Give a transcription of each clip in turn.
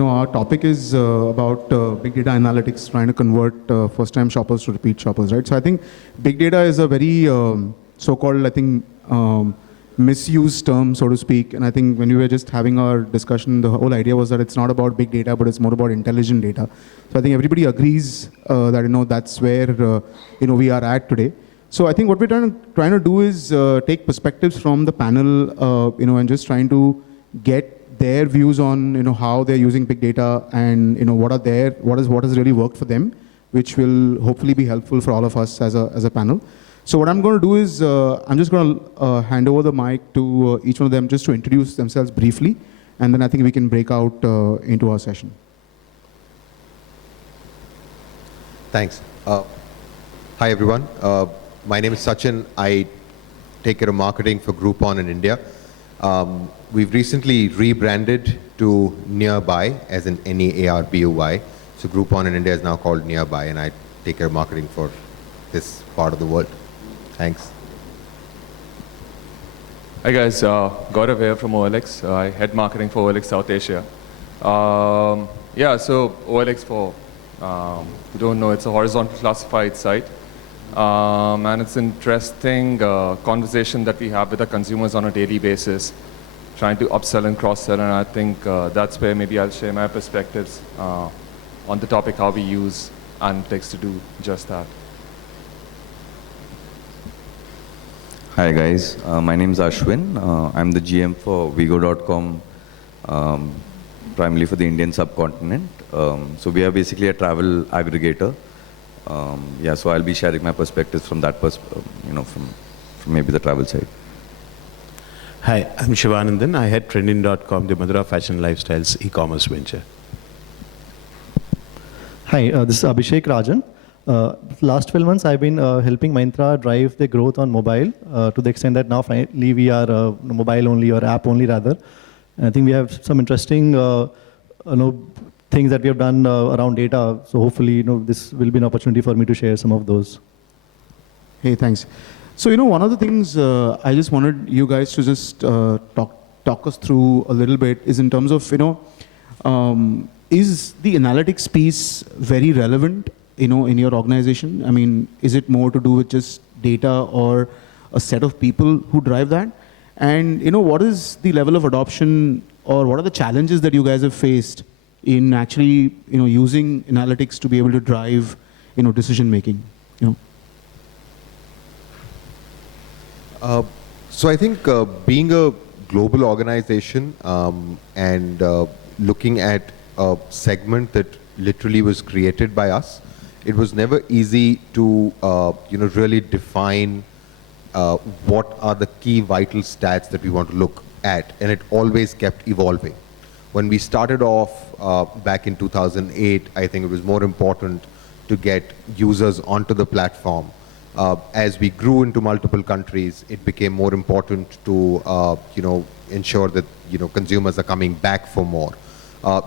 our topic is about big data analytics, trying to convert first-time shoppers to repeat shoppers, right? So I think big data is a very so-called, I think, misused term, so to speak. And I think when we were just having our discussion, the whole idea was that it's not about big data, but it's more about intelligent data. So I think everybody agrees that that's where we are at today. So I think what we're trying to do is take perspectives from the panel, and just trying to get their views on how they're using big data and what has really worked for them, which will hopefully be helpful for all of us as a panel. So what I'm going to do is I'm just going to hand over the mic to each one of them just to introduce themselves briefly, and then I think we can break out into our session. Thanks. Hi everyone. My name is Sachin. I take care of marketing for Groupon in India. We've recently rebranded to Nearby, as in Nearby. So Groupon in India is now called Nearby, and I take care of marketing for this part of the world. Thanks. Hi guys, Gaurav here from OLX. I head marketing for OLX South Asia. So OLX, for who don't know, it's a horizontal classified site. And it's an interesting conversation that we have with the consumers on a daily basis, trying to upsell and cross-sell, and I think that's where maybe I'll share my perspectives on the topic, how we use analytics to do just that. Hi guys, my name is Ashwin. I'm the GM for Vigo.com, primarily for the Indian subcontinent. So we are basically a travel aggregator. So I'll be sharing my perspectives from that from maybe the travel side. Hi, I'm Shivanandan. I head Trending.com, the Madura Fashion Lifestyles e-commerce venture. Hi, this is Abhishek Rajan. Last 12 months, I've been helping Myntra drive the growth on mobile to the extent that now finally we are mobile only, or app only rather. And I think we have some interesting things that we have done around data. So hopefully, this will be an opportunity for me to share some of those. Hey, thanks. So, one of the things I just wanted you guys to just talk us through a little bit is in terms of, is the analytics piece very relevant, in your organization? I mean, is it more to do with just data or a set of people who drive that? And, what is the level of adoption, or what are the challenges that you guys have faced in actually, using analytics to be able to drive, decision making? So I think being a global organization and looking at a segment that literally was created by us, it was never easy to really define what are the key vital stats that we want to look at, and it always kept evolving. When we started off back in 2008, I think it was more important to get users onto the platform. As we grew into multiple countries, it became more important to ensure that consumers are coming back for more.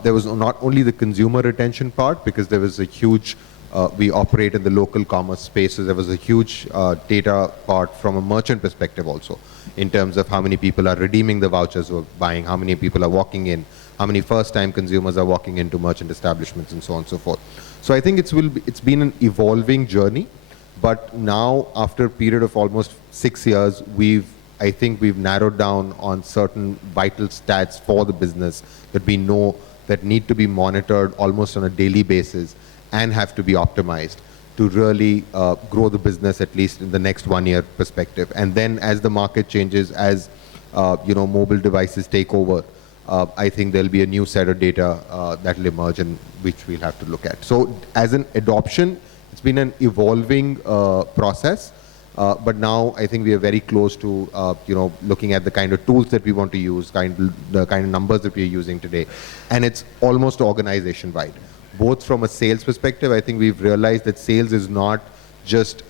There was not only the consumer retention part, because there was a huge we operate in the local commerce space, so there was a huge data part from a merchant perspective also, in terms of how many people are redeeming the vouchers or buying, how many people are walking in, how many first-time consumers are walking into merchant establishments, and so on and so forth. So I think it's been an evolving journey, but now after a period of almost 6 years, I think we've narrowed down on certain vital stats for the business that we know that need to be monitored almost on a daily basis and have to be optimized to really grow the business, at least in the next 1 year perspective. And then as the market changes, as mobile devices take over, I think there'll be a new set of data that will emerge, and which we'll have to look at. So as an adoption, it's been an evolving process, but now I think we are very close to looking at the kind of tools that we want to use, the kind of numbers that we are using today, and it's almost organization wide. Both from a sales perspective, I think we've realized that sales is not just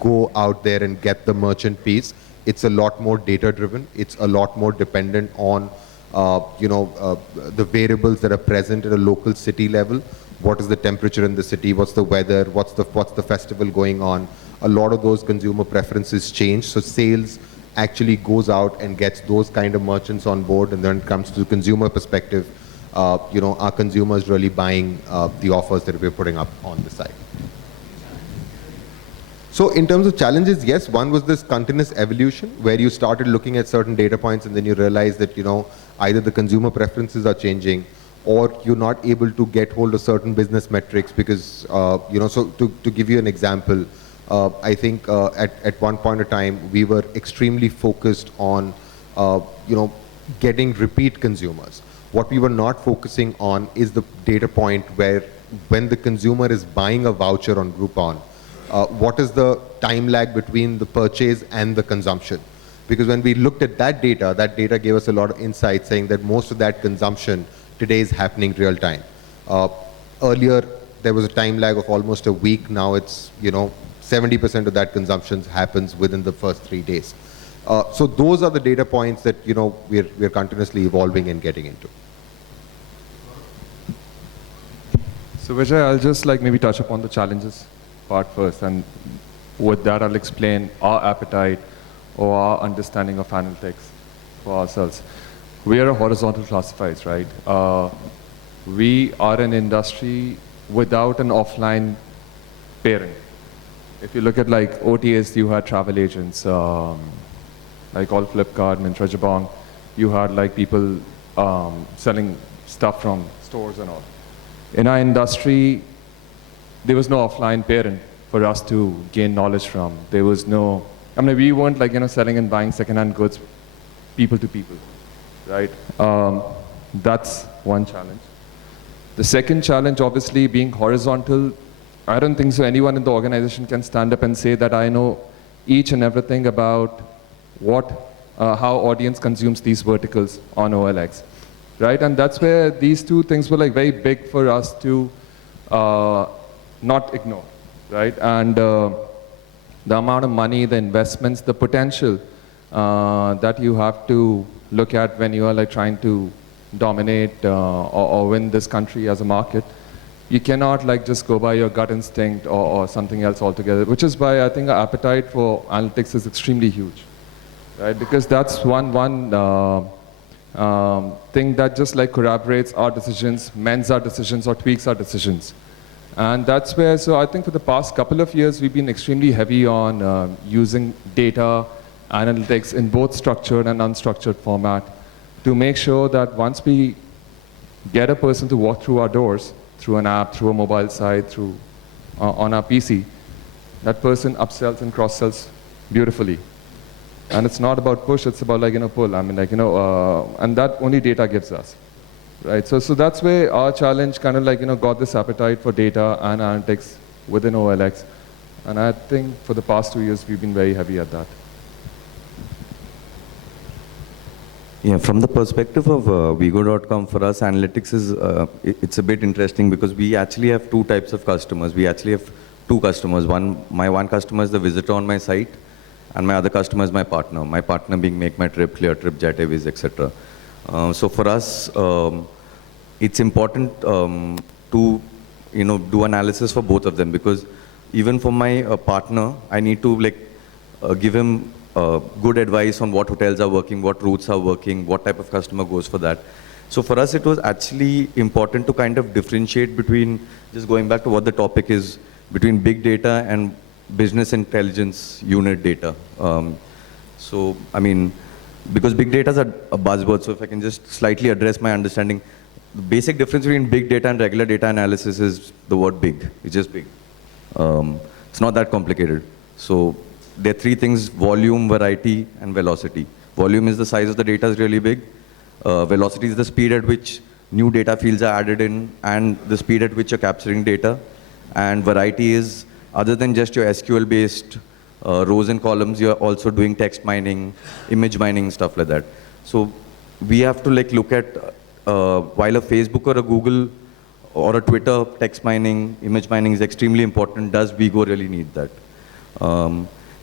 go out there and get the merchant piece. It's a lot more data driven. It's a lot more dependent on the variables that are present at a local city level. What is the temperature in the city? What's the weather? What's the festival going on? A lot of those consumer preferences change. So sales actually goes out and gets those kind of merchants on board, and then it comes to the consumer perspective. are consumers really buying the offers that we're putting up on the site. So in terms of challenges, yes, one was this continuous evolution where you started looking at certain data points and then you realized that, either the consumer preferences are changing or you're not able to get hold of certain business metrics because, so to give you an example, I think at one point of time, we were extremely focused on, getting repeat consumers. What we were not focusing on is the data point where when the consumer is buying a voucher on Groupon, what is the time lag between the purchase and the consumption? Because when we looked at that data gave us a lot of insight saying that most of that consumption today is happening real time. Earlier, there was a time lag of almost a week. Now it's, 70% of that consumption happens within the first 3 days. So those are the data points that, we're continuously evolving and getting into. So Vijay, I'll just maybe touch upon the challenges part first, and with that I'll explain our appetite or our understanding of analytics for ourselves. We are a horizontal classifieds, right? We are an industry without an offline parent. If you look at OTAs, you had travel agents, like all Flipkart, Myntra, Jabong. You had people selling stuff from stores and all. In our industry, there was no offline parent for us to gain knowledge from. There was no, we weren't selling and buying secondhand goods people to people, right? That's one challenge. The second challenge, obviously, being horizontal, I don't think so anyone in the organization can stand up and say that I know each and everything about how audience consumes these verticals on OLX, right? And that's where these two things were very big for us to not ignore, right? And the amount of money, the investments, the potential that you have to look at when you are trying to dominate or win this country as a market, you cannot just go by your gut instinct or something else altogether, which is why I think our appetite for analytics is extremely huge, right? Because that's one thing that just corroborates our decisions, mends our decisions, or tweaks our decisions. And that's where, so I think for the past couple of years, we've been extremely heavy on using data analytics in both structured and unstructured format to make sure that once we get a person to walk through our doors, through an app, through a mobile site, through on our PC, that person upsells and cross-sells beautifully. And it's not about push, it's about pull. And that only data gives us. Right, so that's where our challenge kind of got this appetite for data and analytics within OLX, and I think for the past 2 years we've been very heavy at that. Yeah, from the perspective of Vigo.com, for us analytics is it's a bit interesting because we actually have two types of customers. We actually have two customers. My one customer is the visitor on my site, and my other customer is my partner. My partner being Make My Trip, Clear Trip, Jet Airways, etc. So for us, it's important to do analysis for both of them, because even for my partner, I need to give him good advice on what hotels are working, what routes are working, what type of customer goes for that. So for us, it was actually important to kind of differentiate between, just going back to what the topic is, between big data and business intelligence unit data. So because big data is a buzzword, so if I can just slightly address my understanding, the basic difference between big data and regular data analysis is the word big. It's just big. It's not that complicated. So there are three things: volume, variety, and velocity. Volume is the size of the data is really big. Velocity is the speed at which new data fields are added in and the speed at which you're capturing data. And variety is, other than just your SQL-based rows and columns, you're also doing text mining, image mining, stuff like that. So we have to look at, while a Facebook or a Google or a Twitter text mining, image mining is extremely important, does Vigo really need that?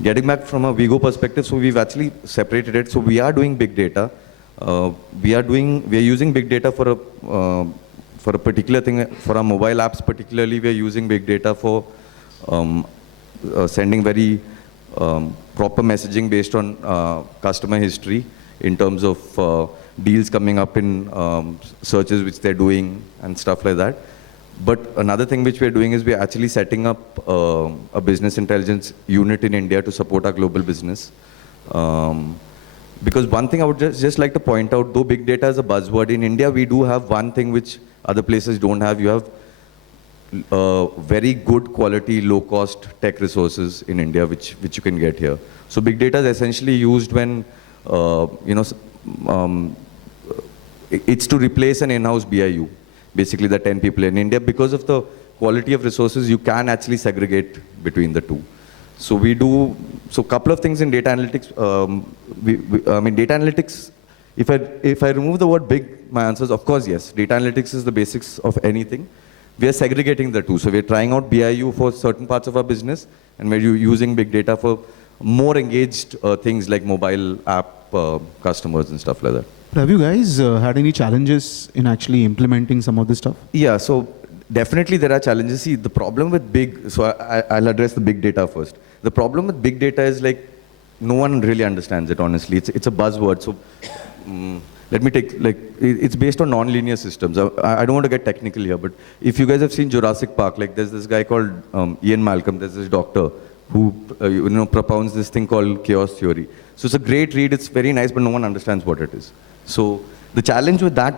Getting back from a Vigo perspective, so we've actually separated it. So we are doing big data. We are using big data for a particular thing. For our mobile apps particularly, we are using big data for sending very proper messaging based on customer history in terms of deals coming up in searches which they're doing and stuff like that. But another thing which we're doing is we're actually setting up a business intelligence unit in India to support our global business. Because one thing I would just like to point out, though big data is a buzzword, in India we do have one thing which other places don't have. You have very good quality, low cost tech resources in India which you can get here. So big data is essentially used when, it's to replace an in-house BIU. Basically the 10 people in India. Because of the quality of resources, you can actually segregate between the two. So we do, so couple of things in data analytics. I mean, data analytics, if I remove the word big, my answer is of course yes. Data analytics is the basics of anything. We are segregating the two. So we're trying out BIU for certain parts of our business, and we're using big data for more engaged things like mobile app customers and stuff like that. Have you guys had any challenges in actually implementing some of this stuff? Yeah, so definitely there are challenges. See, the problem with I'll address the big data first. The problem with big data is like, no one really understands it, honestly. It's a buzzword. So let me take, it's based on non-linear systems. I don't want to get technical here, but if you guys have seen Jurassic Park, like there's this guy called Ian Malcolm, there's this doctor who propounds this thing called chaos theory. So it's a great read, it's very nice, but no one understands what it is. So the challenge with that,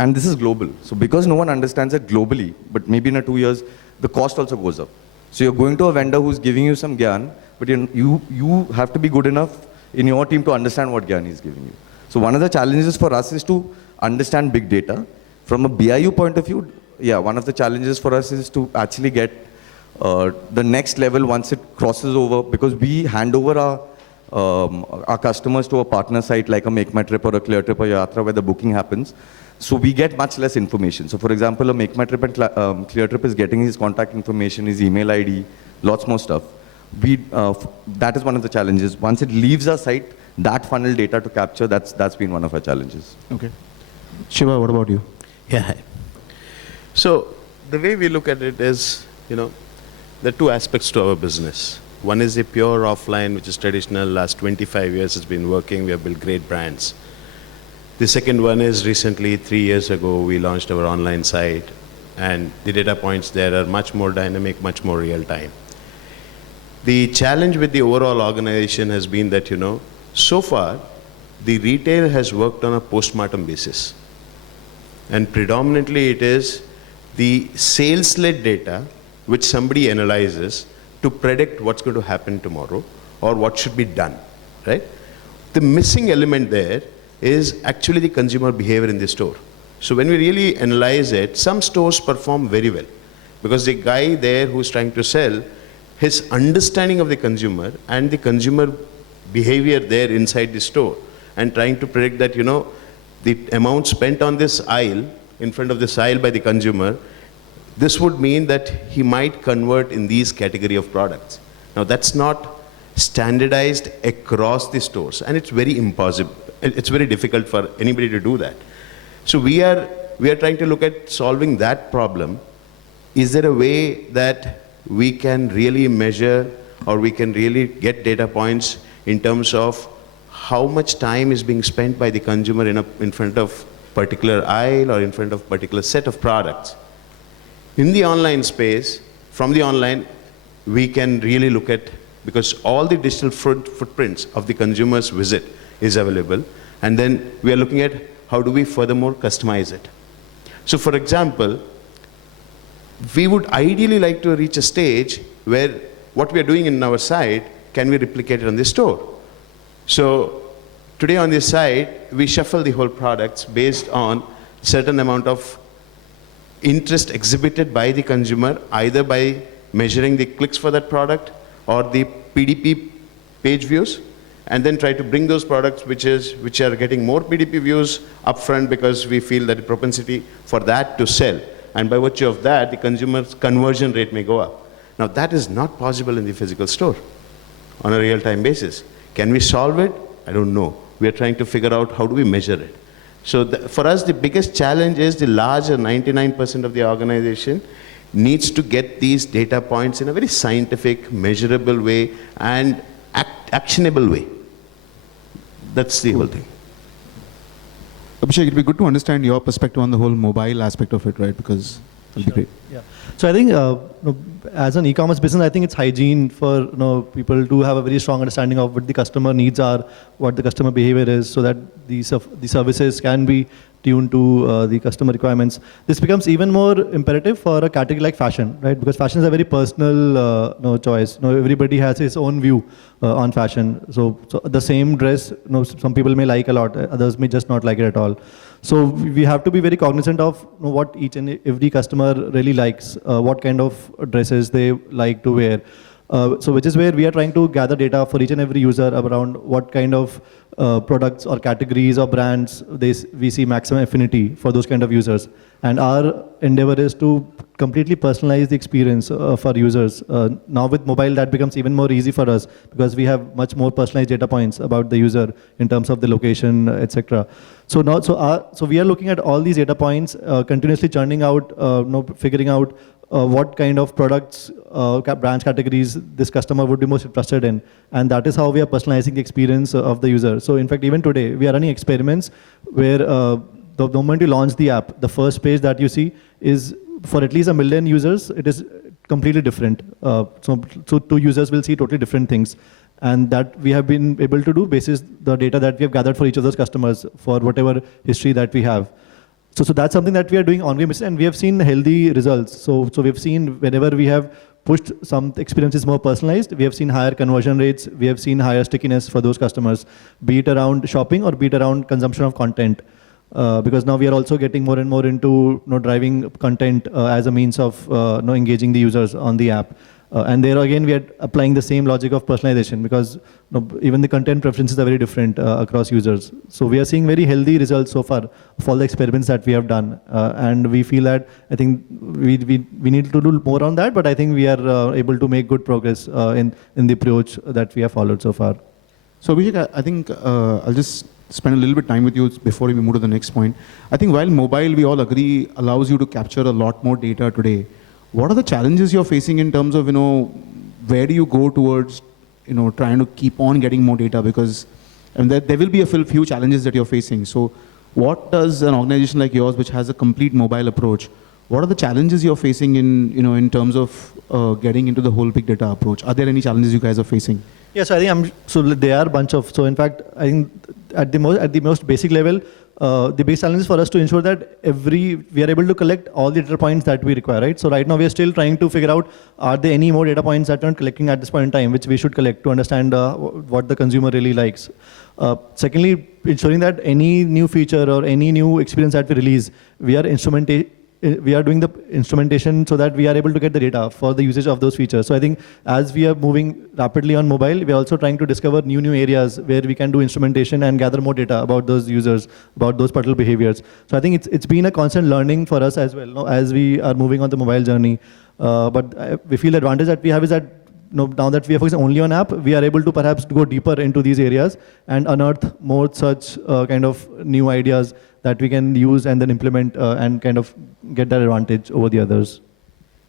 and this is global, so because no one understands it globally, but maybe in 2 years, the cost also goes up. So you're going to a vendor who's giving you some gyan, but you have to be good enough in your team to understand what gyan he's giving you. So one of the challenges for us is to understand big data. From a BIU point of view, yeah, one of the challenges for us is to actually get the next level once it crosses over, because we hand over our customers to a partner site like a Make My Trip or a Clear Trip or Yatra where the booking happens. So we get much less information. So for example, a Make My Trip and Clear Trip is getting his contact information, his email ID, lots more stuff. That is one of the challenges. Once it leaves our site, that funnel data to capture, that's been one of our challenges. Okay. Shiva, what about you? Yeah. Hi. So the way we look at it is, there are two aspects to our business. One is a pure offline, which is traditional, last 25 years it's been working, we have built great brands. The second one is recently, 3 years ago, we launched our online site, and the data points there are much more dynamic, much more real time. The challenge with the overall organization has been that, so far, the retail has worked on a postmortem basis. And predominantly it is the sales-led data which somebody analyzes to predict what's going to happen tomorrow or what should be done, right? The missing element there is actually the consumer behavior in the store. So when we really analyze it, some stores perform very well because the guy there who's trying to sell, his understanding of the consumer and the consumer behavior there inside the store and trying to predict that, the amount spent on this aisle, in front of this aisle by the consumer, this would mean that he might convert in these category of products. Now that's not standardized across the stores, and it's very impossible. It's very difficult for anybody to do that. So we are trying to look at solving that problem. Is there a way that we can really measure or we can really get data points in terms of how much time is being spent by the consumer in front of particular aisle or in front of particular set of products? In the online space, from the online, we can really look at, because all the digital footprints of the consumer's visit is available, and then we are looking at how do we furthermore customize it. So for example, we would ideally like to reach a stage where what we are doing in our site, can we replicate it on the store? So today on this site, we shuffle the whole products based on certain amount of interest exhibited by the consumer, either by measuring the clicks for that product or the PDP page views, and then try to bring those products which are getting more PDP views upfront because we feel that the propensity for that to sell. And by virtue of that, the consumer's conversion rate may go up. Now that is not possible in the physical store on a real-time basis. Can we solve it? I don't know. We are trying to figure out how do we measure it. So for us, the biggest challenge is the larger 99% of the organization needs to get these data points in a very scientific, measurable way and actionable way. That's the whole thing. Abhishek, it'd be good to understand your perspective on the whole mobile aspect of it, right? Because it'll be great. Yeah. So I think as an e-commerce business, I think it's hygiene for people to have a very strong understanding of what the customer needs are, what the customer behavior is, so that the services can be tuned to the customer requirements. This becomes even more imperative for a category like fashion, right? Because fashion is a very personal choice. Everybody has his own view on fashion. So the same dress, some people may like a lot, others may just not like it at all. So we have to be very cognizant of what each and every customer really likes, what kind of dresses they like to wear. So which is where we are trying to gather data for each and every user around what kind of products or categories or brands we see maximum affinity for those kind of users. And our endeavor is to completely personalize the experience for users. Now with mobile, that becomes even more easy for us because we have much more personalized data points about the user in terms of the location, etc. So now, so we are looking at all these data points, continuously churning out, figuring out what kind of products, brands, categories this customer would be most interested in. And that is how we are personalizing the experience of the user. So in fact, even today, we are running experiments where the moment you launch the app, the first page that you see is for at least 1 million users, it is completely different. So two users will see totally different things. And that we have been able to do basis the data that we have gathered for each of those customers for whatever history that we have. So that's something that we are doing ongoing basis, and we have seen healthy results. So we've seen whenever we have pushed some experiences more personalized, we have seen higher conversion rates, we have seen higher stickiness for those customers, be it around shopping or be it around consumption of content. Because now we are also getting more and more into driving content as a means of engaging the users on the app. And there again, we are applying the same logic of personalization because even the content preferences are very different across users. So we are seeing very healthy results so far of all the experiments that we have done. And we feel that I think we need to do more on that, but I think we are able to make good progress in the approach that we have followed so far. So Abhishek, I think I'll just spend a little bit time with you before we move to the next point. I think while mobile, we all agree, allows you to capture a lot more data today, what are the challenges you're facing in terms of, where do you go towards, trying to keep on getting more data? Because there will be a few challenges that you're facing. So what does an organization like yours, which has a complete mobile approach, what are the challenges you're facing in terms of getting into the whole big data approach? Are there any challenges you guys are facing? Yes, I think there are a bunch of, so in fact, I think at the most basic level, the base challenge is for us to ensure that we are able to collect all the data points that we require, right? So right now we are still trying to figure out, are there any more data points that we're not collecting at this point in time, which we should collect to understand what the consumer really likes. Secondly, ensuring that any new feature or any new experience that we release, we are doing the instrumentation so that we are able to get the data for the usage of those features. So I think as we are moving rapidly on mobile, we are also trying to discover new areas where we can do instrumentation and gather more data about those users, about those particular behaviors. So I think it's been a constant learning for us as well, as we are moving on the mobile journey. But we feel the advantage that we have is that now that we are focusing only on app, we are able to perhaps go deeper into these areas and unearth more such kind of new ideas that we can use and then implement and kind of get that advantage over the others.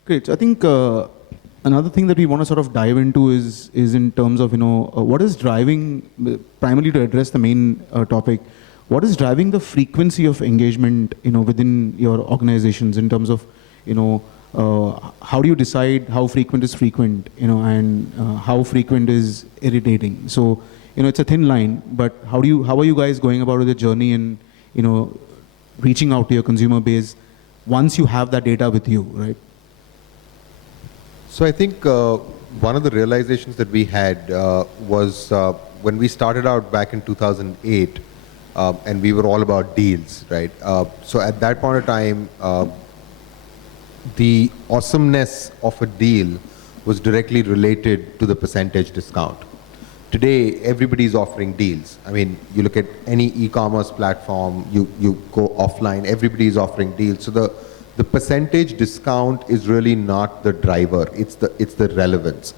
Great. So I think another thing that we want to sort of dive into is in terms of, what is driving, primarily to address the main topic, what is driving the frequency of engagement, within your organizations in terms of, how do you decide how frequent is frequent, and how frequent is irritating? So, it's a thin line, but how are you guys going about the journey and, reaching out to your consumer base once you have that data with you, right? So I think one of the realizations that we had was when we started out back in 2008, and we were all about deals, right? So at that point of time, the awesomeness of a deal was directly related to the percentage discount. Today, everybody's offering deals. I mean, you look at any e-commerce platform, you go offline, everybody's offering deals. So the percentage discount is really not the driver, it's the relevance.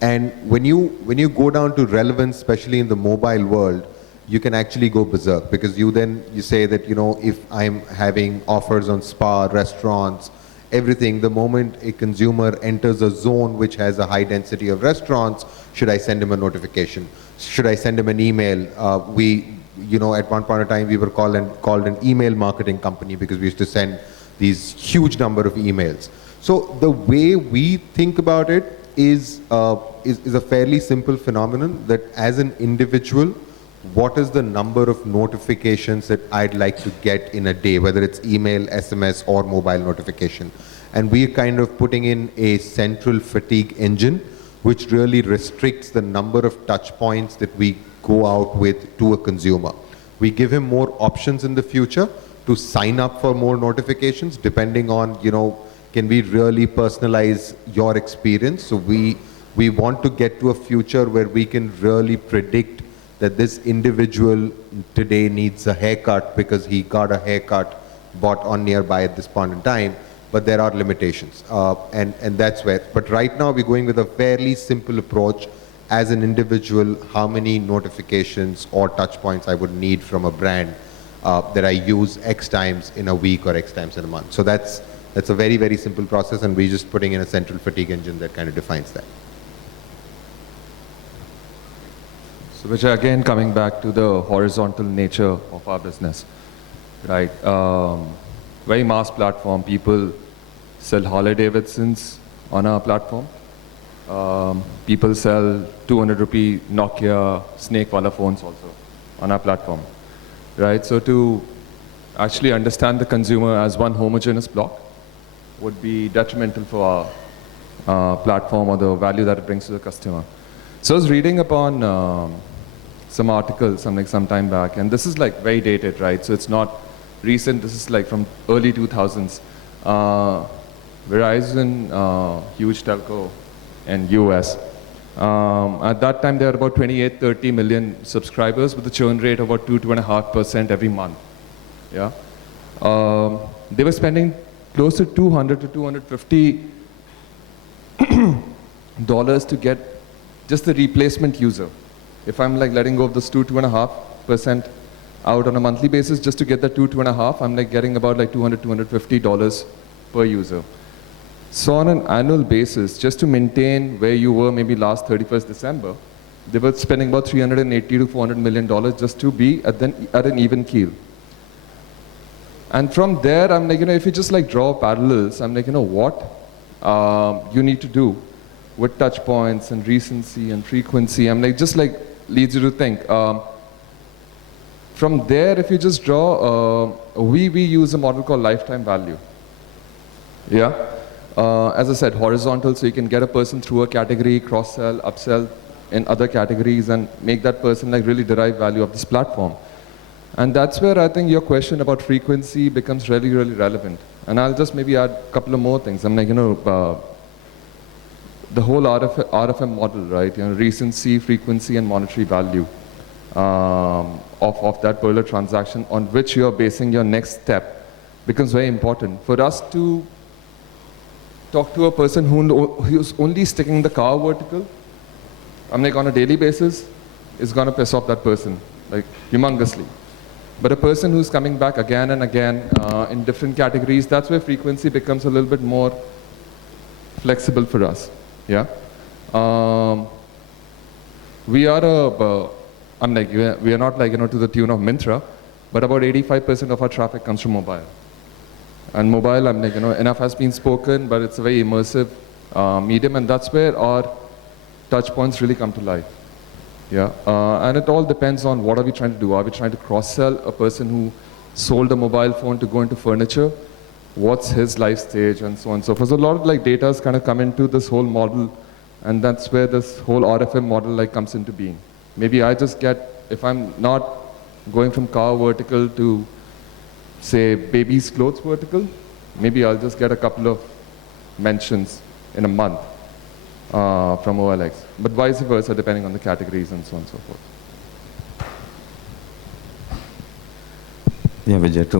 And when you go down to relevance, especially in the mobile world, you can actually go berserk because you say that, if I'm having offers on spa, restaurants, everything, the moment a consumer enters a zone which has a high density of restaurants, should I send him a notification? Should I send him an email? We at one point in time, we were called an email marketing company because we used to send these huge number of emails. So the way we think about it is a fairly simple phenomenon that as an individual, what is the number of notifications that I'd like to get in a day, whether it's email, SMS, or mobile notification. And we're kind of putting in a central fatigue engine, which really restricts the number of touch points that we go out with to a consumer. We give him more options in the future to sign up for more notifications, depending on, can we really personalize your experience? So we want to get to a future where we can really predict that this individual today needs a haircut because he got a haircut bought on nearby at this point in time, but there are limitations. And that's where, but right now we're going with a fairly simple approach. As an individual, how many notifications or touch points I would need from a brand that I use X times in a week or X times in a month. So that's a very, very simple process, and we're just putting in a central fatigue engine that kind of defines that. So which again, coming back to the horizontal nature of our business, right? Very mass platform. People sell Harley Davidsons on our platform. People sell 200 rupee Nokia snake wala phones also on our platform, right? So to actually understand the consumer as one homogeneous block would be detrimental for our platform or the value that it brings to the customer. So I was reading upon some articles some time back, and this is like very dated, right? So it's not recent, this is like from early 2000s. Verizon, huge telco in US. At that time, there were about 30 million subscribers with a churn rate of about 2.5% every month. Yeah, they were spending close to $200 to $250 to get just the replacement user. If I'm like letting go of this 2.5% out on a monthly basis, just to get that 2.5, I'm like getting about like $200, $250 per user. So on an annual basis, just to maintain where you were maybe last 31st December, they were spending about $380 to $400 million just to be at an even keel. And from there, I'm like, if you just like draw parallels, I'm like, what you need to do with touch points and recency and frequency, I'm like, just like leads you to think. From there, if you just draw, we use a model called lifetime value. Yeah. As I said, horizontal, so you can get a person through a category, cross-sell, upsell in other categories, and make that person like really derive value of this platform. And that's where I think your question about frequency becomes really, really relevant. And I'll just maybe add a couple of more things. I'm like, the whole RFM model, right? Recency, frequency, and monetary value of that particular transaction on which you're basing your next step becomes very important. For us to talk to a person who's only sticking the car vertical, I'm like on a daily basis, is gonna piss off that person, like humongously. But a person who's coming back again and again in different categories, that's where frequency becomes a little bit more flexible for us. Yeah. We are we are not like, to the tune of Myntra, but about 85% of our traffic comes from mobile. And mobile, I'm like, enough has been spoken, but it's a very immersive medium, and that's where our touch points really come to life. Yeah, and it all depends on what are we trying to do. Are we trying to cross-sell a person who sold a mobile phone to go into furniture? What's his life stage, and so on and so forth. So a lot of like data has kind of come into this whole model, and that's where this whole RFM model like comes into being. Maybe I just get, if I'm not going from car vertical to say baby's clothes vertical, maybe I'll just get a couple of mentions in a month from OLX, but vice versa depending on the categories and so on and so forth. Yeah, Vijay,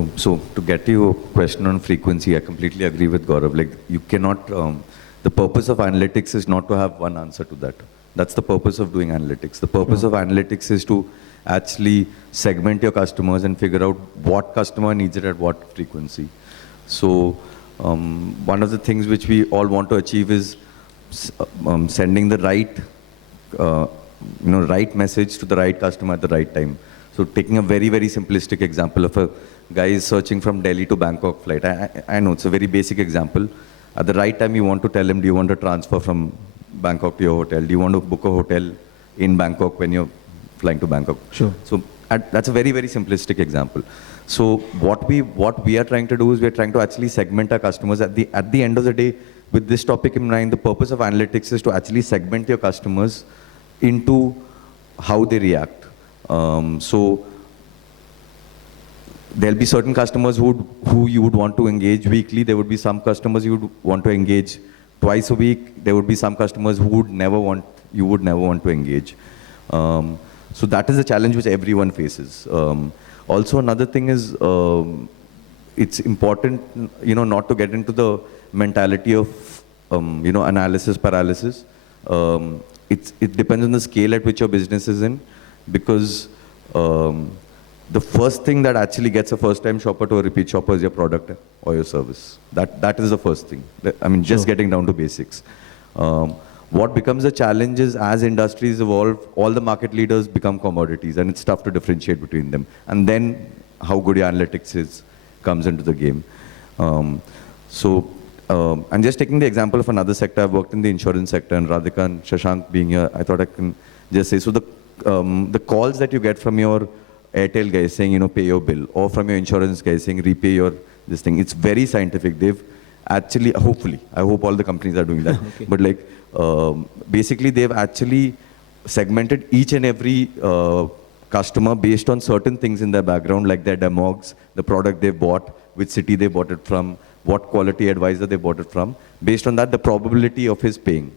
to get to your question on frequency, I completely agree with Gaurav. Like, you cannot, the purpose of analytics is not to have one answer to that. That's the purpose of doing analytics. The purpose of analytics is to actually segment your customers and figure out what customer needs it at what frequency. So one of the things which we all want to achieve is sending the right, right message to the right customer at the right time. So taking a very, very simplistic example of a guy is searching from Delhi to Bangkok flight. I know it's a very basic example. At the right time, you want to tell him, do you want to transfer from Bangkok to your hotel? Do you want to book a hotel in Bangkok when you're flying to Bangkok? Sure. So that's a very, very simplistic example. So what we are trying to do is we are trying to actually segment our customers. At the end of the day, with this topic in mind, the purpose of analytics is to actually segment your customers into how they react. So there'll be certain customers who you would want to engage weekly. There would be some customers you would want to engage twice a week. There would be some customers who you would never want to engage. So that is a challenge which everyone faces. Also, another thing is it's important, not to get into the mentality of, analysis paralysis. It depends on the scale at which your business is in, because the first thing that actually gets a first-time shopper to a repeat shopper is your product or your service. That is the first thing. Just getting down to basics. What becomes a challenge is, as industries evolve, all the market leaders become commodities, and it's tough to differentiate between them. And then how good your analytics comes into the game. I'm just taking the example of another sector. I've worked in the insurance sector, and Radhika and Shashank being here, I thought I can just say, so the calls that you get from your Airtel guys saying, pay your bill, or from your insurance guys saying, repay your this thing, it's very scientific. They've actually, hopefully, I hope all the companies are doing that, okay. But basically they've actually segmented each and every customer based on certain things in their background, like their demogs, the product they bought, which city they bought it from, what quality advisor they bought it from. Based on that, the probability of his paying.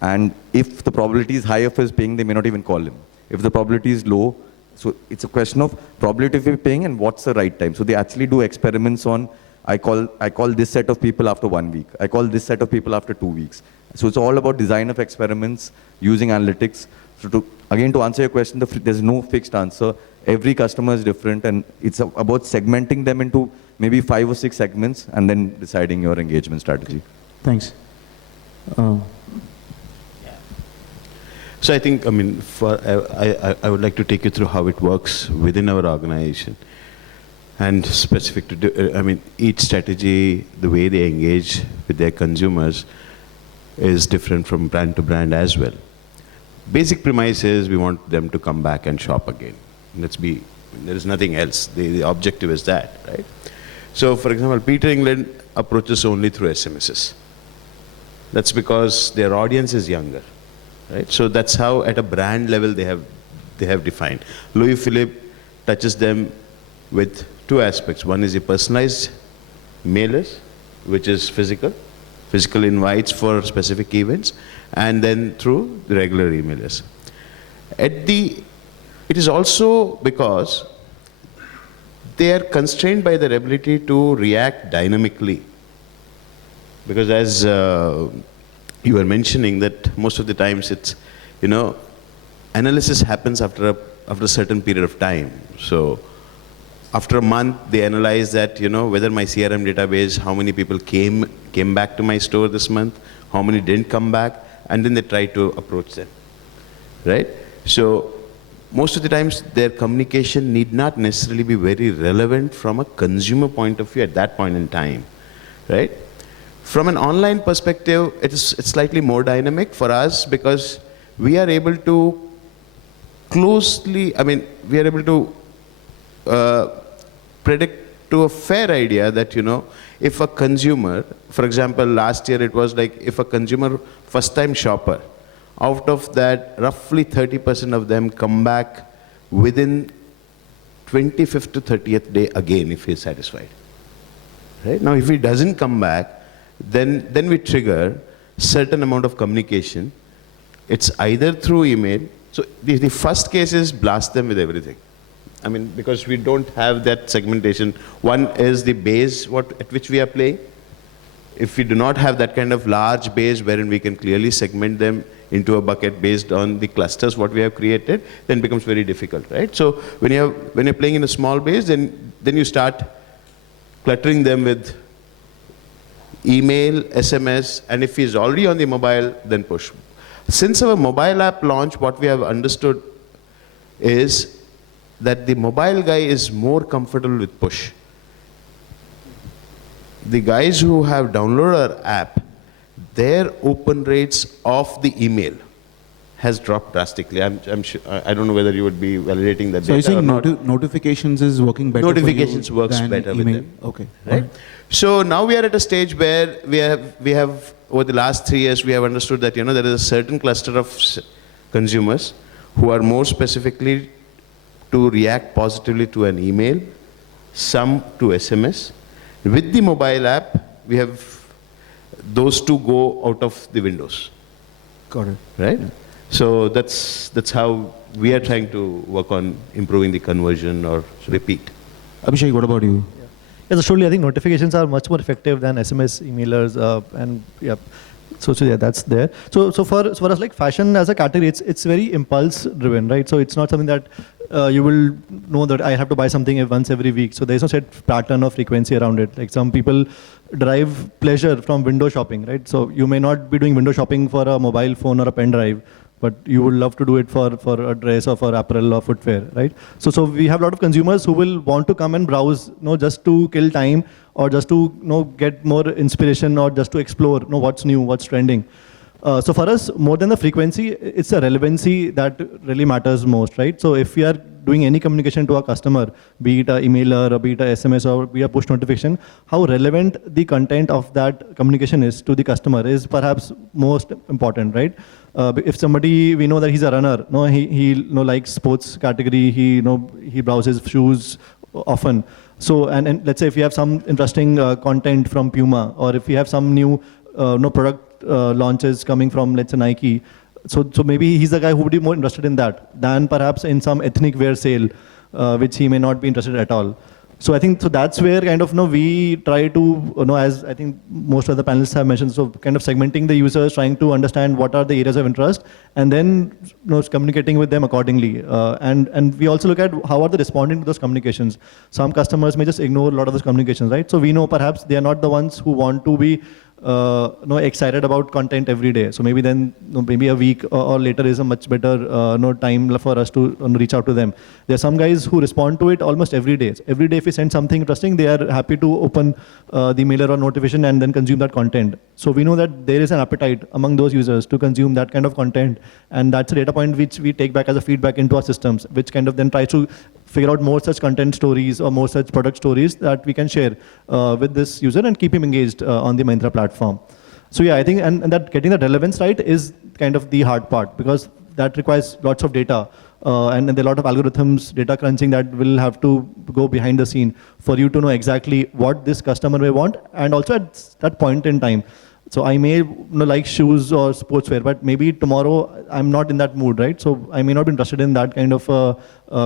And if the probability is high of his paying, they may not even call him. If the probability is low, so it's a question of probability of him paying and what's the right time. So they actually do experiments on, I call this set of people after 1 week. I call this set of people after 2 weeks. So it's all about design of experiments using analytics. So to answer your question, there's no fixed answer. Every customer is different, and it's about segmenting them into maybe 5 or 6 segments and then deciding your engagement strategy. Thanks. So I think, I would like to take you through how it works within our organization. And specific to, each strategy, the way they engage with their consumers is different from brand to brand as well. Basic premise is we want them to come back and shop again. There is nothing else. The objective is that, right? So for example, Peter England approaches only through SMSs. That's because their audience is younger, right? So that's how at a brand level they have defined. Louis Philippe touches them with 2 aspects. One is a personalized mailers, which is physical invites for specific events, and then through the regular emailers. It is also because they are constrained by their ability to react dynamically. Because as you were mentioning that most of the times it's, analysis happens after a certain period of time. So after a month, they analyze that, whether my CRM database, how many people came back to my store this month, how many didn't come back, and then they try to approach them, right? So most of the times, their communication need not necessarily be very relevant from a consumer point of view at that point in time, right? From an online perspective, it's slightly more dynamic for us because we are able to predict to a fair idea that, if a consumer, for example, last year it was like if a consumer, first-time shopper, out of that, roughly 30% of them come back within 25th to 30th day again if he is satisfied. Right? Now, if he doesn't come back, then we trigger certain amount of communication. It's either through email. So the first case is blast them with everything. Because we don't have that segmentation. One is the base at which we are playing. If we do not have that kind of large base wherein we can clearly segment them into a bucket based on the clusters what we have created, then it becomes very difficult, right? So when you're playing in a small base, then you start cluttering them with email, SMS, and if he's already on the mobile, then push. Since our mobile app launch, what we have understood is that the mobile guy is more comfortable with push. The guys who have downloaded our app, their open rates of the email has dropped drastically. I'm sure, I don't know whether you would be validating that So you're data or saying not. notifications is working better Notifications for you works than better with email? them. Okay. Right? So now we are at a stage where we have over the last 3 years, we have understood that, there is a certain cluster of consumers who are more specifically to react positively to an email, some to SMS. With the mobile app, we have those two go out of the windows, Got it. right? So that's how we are trying to work on improving the conversion or repeat. Abhishek, what about you? Yeah, so surely I think notifications are much more effective than SMS emailers, and yeah. So yeah, that's there. So for us, like fashion as a category, it's very impulse driven, right? So it's not something that you will know that I have to buy something once every week. So there's no set pattern or frequency around it. Like some people derive pleasure from window shopping, right? So you may not be doing window shopping for a mobile phone or a pen drive, but you would love to do it for a dress or for apparel or footwear, right? So we have a lot of consumers who will want to come and browse, just to kill time or just to get more inspiration or just to explore what's new, what's trending. So for us, more than the frequency, it's the relevancy that really matters most, right? So if we are doing any communication to our customer, be it an emailer or be it a SMS or be a push notification, how relevant the content of that communication is to the customer is perhaps most important, right? If somebody, we know that he's a runner, he likes sports category, he browses shoes often. So, and let's say if you have some interesting content from Puma, or if you have some new product launches coming from, let's say, Nike, so maybe he's the guy who would be more interested in that than perhaps in some ethnic wear sale, which he may not be interested at all. So I think that's where kind of we try to, as I think most of the panelists have mentioned, so kind of segmenting the users, trying to understand what are the areas of interest, and then communicating with them accordingly. And we also look at how are they responding to those communications. Some customers may just ignore a lot of those communications, right? So we know perhaps they are not the ones who want to be excited about content every day. So maybe then, maybe a week or later is a much better time for us to reach out to them. There are some guys who respond to it almost every day. So every day if we send something interesting, they are happy to open the mailer or notification and then consume that content. So we know that there is an appetite among those users to consume that kind of content. And that's a data point which we take back as a feedback into our systems, which kind of then tries to figure out more such content stories or more such product stories that we can share with this user and keep him engaged on the Myntra platform. So yeah, I think and that getting the relevance right is kind of the hard part, because that requires lots of data and there are a lot of algorithms, data crunching that will have to go behind the scene for you to know exactly what this customer may want, and also at that point in time. So I may like shoes or sportswear, but maybe tomorrow I'm not in that mood, right? So I may not be interested in that kind of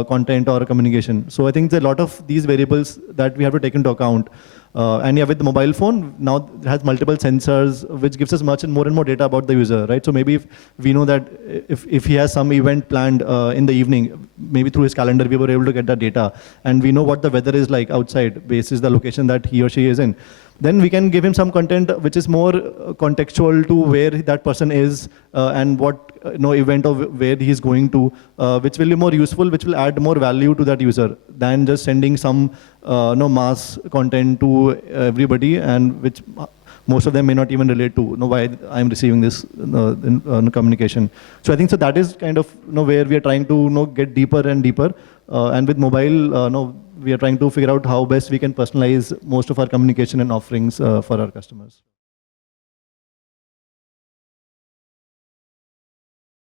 content or communication. So I think there are a lot of these variables that we have to take into account. And yeah, with the mobile phone, now it has multiple sensors, which gives us much and more data about the user, right? So maybe if we know that if he has some event planned in the evening, maybe through his calendar, we were able to get that data. And we know what the weather is like outside, basis the location that he or she is in. Then we can give him some content which is more contextual to where that person is and what event or where he is going to, which will be more useful, which will add more value to that user than just sending some mass content to everybody, and which most of them may not even relate to why I'm receiving this communication. So I think so that is kind of where we are trying to get deeper and deeper. And with mobile, we are trying to figure out how best we can personalize most of our communication and offerings for our customers.